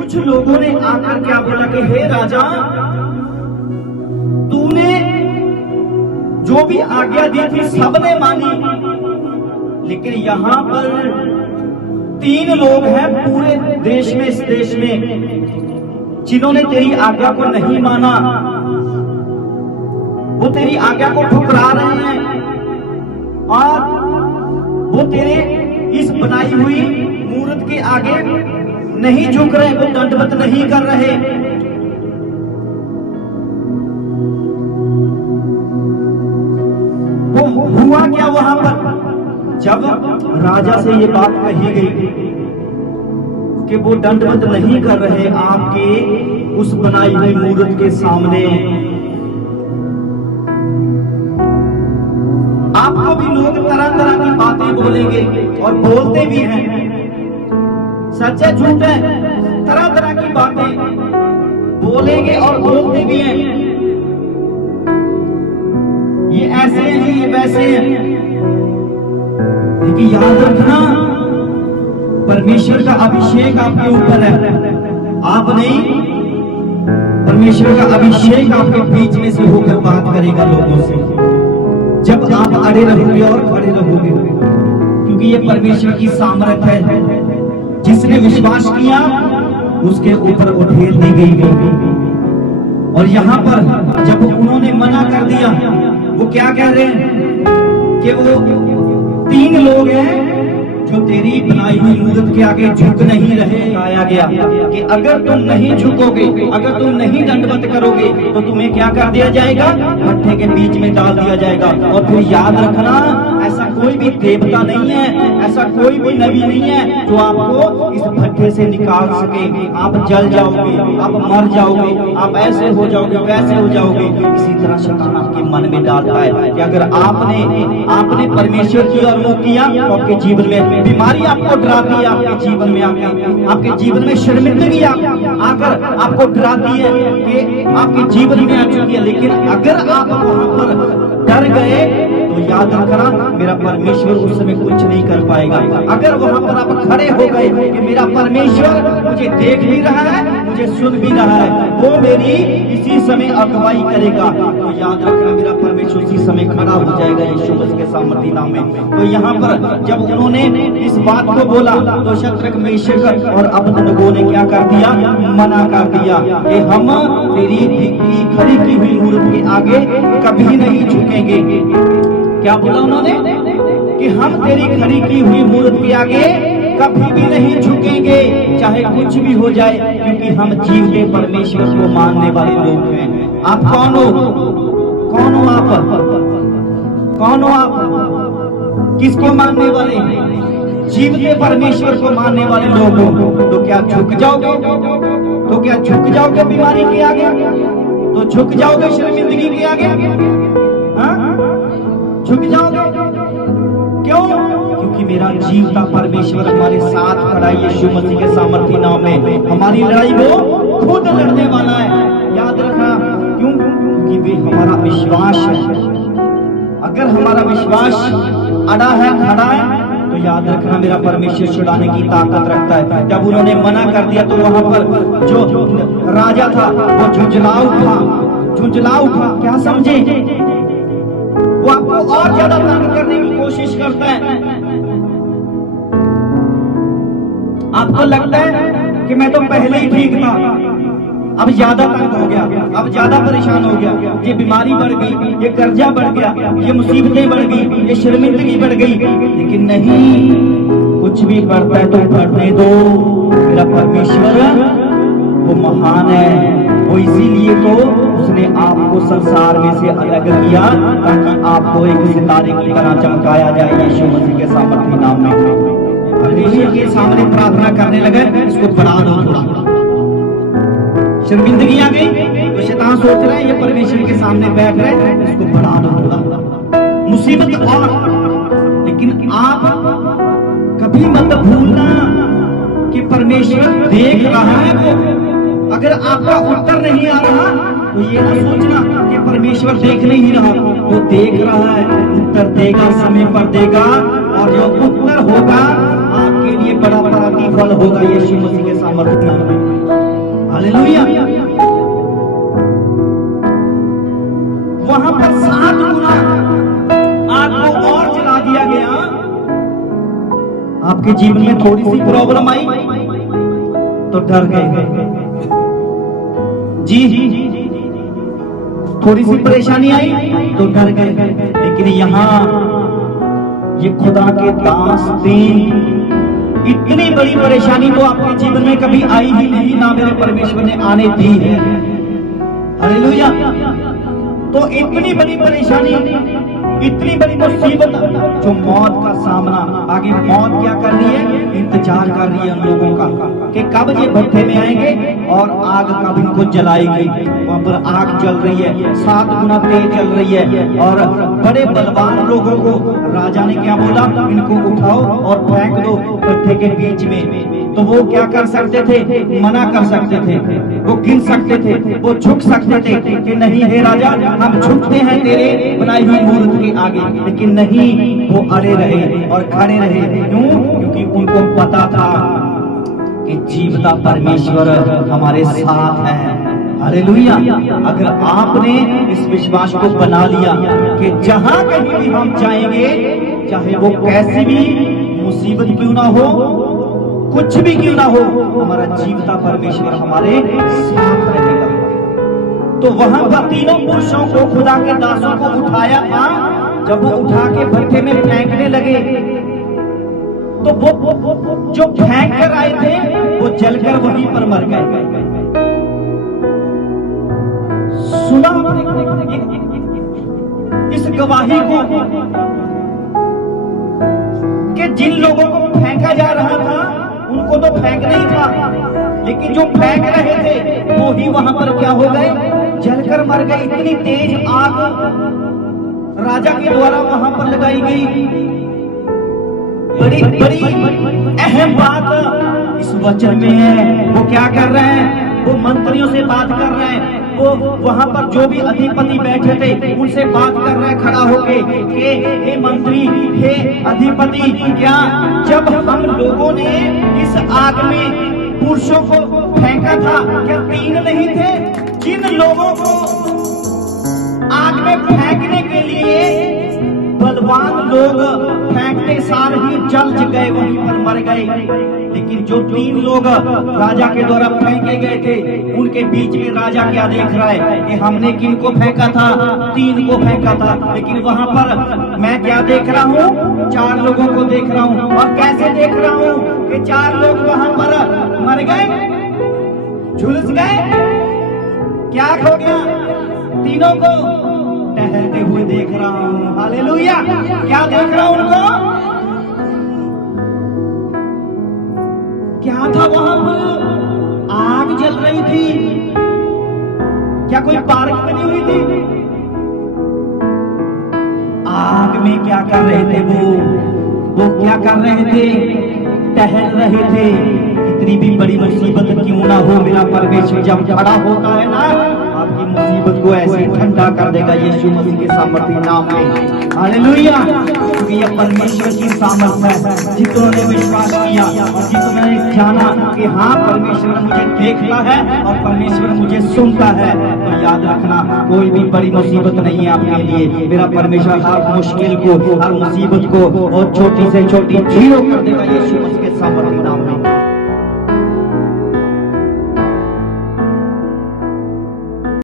कुछ लोगों ने आकर क्या बोला कि हे राजा, तूने जो भी आज्ञा दी थी सबने मानी, लेकिन यहाँ पर 3 लोग हैं पूरे देश में, इस देश में, जिन्होंने तेरी आज्ञा को नहीं माना। वो तेरी आज्ञा को ठुकरा रहे हैं और वो तेरे इस बनाई हुई मूर्त के आगे नहीं झुक रहे, वो दंडवत नहीं कर रहे। वो हुआ क्या वहां पर, जब राजा से ये बात कही गई कि वो दंडवत नहीं कर रहे आपके उस बनाई हुई मूर्त के सामने, आपको भी लोग तरह तरह की बातें बोलेंगे और बोलते भी हैं, सच है झूठ है, तरह तरह की बातें बोलेंगे और बोलते भी हैं। ये ऐसे हैं जी, ये वैसे हैं, लेकिन याद रखना परमेश्वर का अभिषेक आपके ऊपर है। आप नहीं, परमेश्वर का अभिषेक आपके बीच में से होकर बात करेगा लोगों से, जब आप अड़े रहोगे और खड़े रहोगे, क्योंकि ये परमेश्वर की सामर्थ्य है। जिसने विश्वास किया उसके ऊपर उठेल दी गई। और यहाँ पर जब उन्होंने मना कर दिया, वो क्या कह रहे हैं कि वो 3 लोग हैं जो तेरी बनाई हुई मूर्त के आगे झुक नहीं रहे। आया गया कि अगर तुम नहीं झुकोगे, अगर तुम नहीं दंडवत करोगे, तो तुम्हें क्या कर दिया जाएगा, भट्ठे के बीच में डाल दिया जाएगा। और फिर याद रखना, ऐसा कोई भी देवता नहीं है, ऐसा कोई भी नबी नहीं है जो आपको इस भट्ठे से निकाल सके। आप जल जाओगे, आप मर जाओगे, आप ऐसे हो जाओगे, वैसे हो जाओगे। इसी तरह शैतान आपके मन में डालता है कि अगर आपने परमेश्वर की ओर मुंह किया तो आपके जीवन में बीमारी आपको डराती है, आपके जीवन में आपके जीवन में शर्मिंदगी आकर आपको डराती है कि आपके जीवन में आ चुकी है। लेकिन अगर आप वहां पर डर गए तो याद रखना, मेरा परमेश्वर उस समय कुछ नहीं कर पाएगा। अगर वहां पर आप खड़े हो गए कि मेरा परमेश्वर मुझे देख भी रहा है, मुझे सुन भी रहा है, वो मेरी इसी समय अगुवाई करेगा, तो याद रखना मेरा परमेश्वर उसी समय खड़ा हो जाएगा यीशु मसीह के सामर्थी नाम में। तो यहाँ पर जब उन्होंने इस बात को बोला तो शद्रक मेशक और अबेदनगो ने क्या कर दिया, मना कर दिया कि हम तेरी खड़ी की हुई मूर्त के आगे कभी नहीं झुकेंगे। क्या बोला उन्होंने कि हम तेरी खड़ी की हुई मूर्त के आगे कभी भी नहीं झुकेंगे, चाहे कुछ भी हो जाए, क्योंकि हम जीवते परमेश्वर को मानने वाले लोग हैं। आप कौन हो? कौन हो आप? कौन हो आप? किसको मानने वाले हैं? जीवते परमेश्वर को मानने वाले लोग हो। तो क्या झुक जाओगे? तो क्या झुक जाओगे बीमारी के आगे? तो झुक जाओगे शर्मिंदगी के आगे? हाँ, झुक जाओगे? क्यों? क्योंकि मेरा जीवता परमेश्वर हमारे साथ खड़ा है यीशु मसीह के सामर्थी नाम में। हमारी लड़ाई वो खुद लड़ने वाला है, याद रखना। क्यों? क्योंकि वे हमारा विश्वास है। अगर हमारा विश्वास अड़ा है, खड़ा है, तो याद रखना मेरा परमेश्वर छुड़ाने की ताकत रखता है। जब उन्होंने मना कर दिया तो वहां पर जो राजा था वो झुंझला उठा। क्या समझे? वो आपको और ज्यादा तंग करने की कोशिश करता है। आपको लगता है कि मैं तो पहले ही ठीक था, अब ज्यादा तंग हो गया, अब ज्यादा परेशान हो गया, ये बीमारी बढ़ गई, ये कर्जा बढ़ गया, ये मुसीबतें बढ़ गई, ये शर्मिंदगी बढ़ गई। लेकिन नहीं, कुछ भी बढ़ता है तो बढ़ने दो। मेरा परमेश्वर वो महान है, वो इसीलिए तो उसने आपको संसार में से अलग किया ताकि आपको एक सितारे की तरह चमकाया जाए यीशु मसीह के सामर्थी नाम में। परमेश्वर के सामने प्रार्थना करने लगे, इसको बढ़ा दो थोड़ा। शर्मिंदगी आ गई तो शैतान सोच रहा है ये परमेश्वर के सामने बैठ रहे, इसको बढ़ा दो थोड़ा। मुसीबत और, लेकिन आप कभी मत भूलना कि परमेश्वर देख रहा है। वो अगर आपका उत्तर नहीं आ रहा तो ये ना सोचना कि परमेश्वर देख नहीं रहा, वो देख रहा है, उत्तर देगा, समय पर देगा, और जो उत्तर होगा आपके लिए बड़ा बड़ा प्रतिफल होगा यीशु मसीह के सामर्थ्य नाम में। हालेलुया। वहां पर 7 गुना आग को और जला दिया गया। आपके जीवन में थोड़ी सी प्रॉब्लम आई तो डर गए जी, थोड़ी सी परेशानी आई तो डर गए। लेकिन यहाँ ये खुदा के दास थे, इतनी बड़ी परेशानी तो आपके जीवन में कभी आई ही नहीं, ना मेरे परमेश्वर ने आने दी है। हालेलुया। तो इतनी बड़ी परेशानी, इतनी बड़ी मुसीबत, जो मौत का सामना, आगे मौत क्या कर रही है, इंतजार कर रही है उन लोगों का कि कब ये भट्ठे में आएंगे और आग कब इनको जलाएगी। वहां पर आग जल रही है, 7 गुना तेज जल रही है। और बड़े बलवान लोगों को राजा ने क्या बोला, इनको उठाओ और फेंक दो भट्ठे के बीच में। तो वो क्या कर सकते थे, मना कर सकते थे, वो गिन सकते थे, वो झुक सकते थे कि नहीं हे राजा हम झुकते हैं तेरे बनाई हुई मूर्त के आगे। लेकिन नहीं, वो अड़े रहे और खड़े रहे। क्यों? क्योंकि उनको पता था कि जीवता परमेश्वर हमारे साथ है। हालेलुया। अगर आपने इस विश्वास को बना लिया कि जहां कहीं भी हम जाएंगे, चाहे वो कैसी भी मुसीबत क्यों ना हो, कुछ भी क्यों ना हो, हमारा जीवता परमेश्वर हमारे साथ रहेगा। तो वहां पर तीनों पुरुषों को, खुदा के दासों को उठाया था। जब वो उठा के भट्ठे में फेंकने लगे तो वो जो फेंक कर आए थे वो जलकर वहीं पर मर गए। सुना इस गवाही को कि जिन लोगों को फेंका जा रहा था उनको तो फेंक नहीं था, लेकिन जो फेंक रहे थे वो ही वहां पर क्या हो गए, जलकर मर गए। इतनी तेज आग राजा के द्वारा वहां पर लगाई गई। बड़ी बड़ी अहम बात इस वचन में है। वो क्या कर रहे हैं, वो मंत्रियों से बात कर रहे हैं। वो वहां पर जो भी अधिपति बैठे थे उनसे बात कर रहे हैं खड़ा होके कि हे मंत्री, हे अधिपति, क्या जब हम लोगों ने इस आग में पुरुषों को फेंका था, क्या 3 नहीं थे? जिन लोगों को आग में फेंकने के लिए बलवान लोग फेंकते सार ही जल गए, वहीं पर मर गए। लेकिन जो 3 लोग राजा के द्वारा फेंके गए थे, उनके बीच में राजा क्या देख रहा है कि हमने किन को फेंका था, 3 को फेंका था। लेकिन वहां पर मैं क्या देख रहा हूँ, 4 लोगों को देख रहा हूँ। और कैसे देख रहा हूँ कि 4 लोग वहां पर मर गए, झुलस गए, क्या हो गया, तीनों को टहलते हुए देख रहा हूँ। हालेलुया। क्या देख रहा हूँ उनको, क्या था वहां पर, आग जल रही थी। क्या कोई पार्क बनी हुई थी? आग में क्या कर रहे थे वो क्या कर रहे थे, टहल रहे थे। इतनी भी बड़ी मुसीबत क्यों ना हो, मेरा परमेश्वर जब खड़ा होता है ना, आपकी मुसीबत को ऐसे ठंडा कर देगा यीशु मसीह के सामर्थ्य नाम में। हालेलुया। क्योंकि यह परमेश्वर की सामर्थ है। जितने विश्वास किया और जितने जाना कि हाँ परमेश्वर मुझे देखता है और परमेश्वर मुझे सुनता है, तो याद रखना कोई भी बड़ी मुसीबत नहीं है आपके लिए। मेरा परमेश्वर हर मुश्किल को, हर मुसीबत को और छोटी से छोटी 0 कर देगा यीशु मसीह